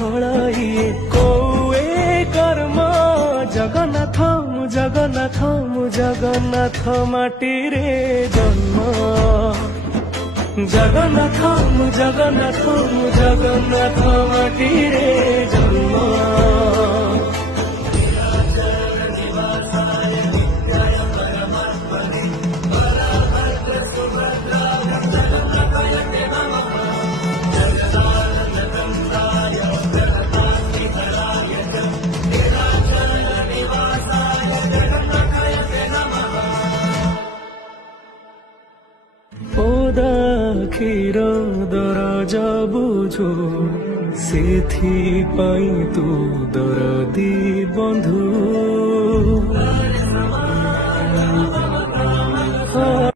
ଫଳ ଇଏ କୋଉ ଏ କର୍ମ ଜଗନ୍ନାଥ ମୁଁ ଜଗନ୍ନାଥ ମୁଁ ଜଗନ୍ନାଥ ମାଟିରେ ଜନ୍ମ ଜଗନ୍ନାଥ ମୁଁ ଜଗନ୍ନାଥ ମୁଁ ଜଗନ୍ନାଥ ମାଟିରେ ଜନ୍ମ ओदा क्षीर दरज बुझु सेथि पाई तू दरदी बंधु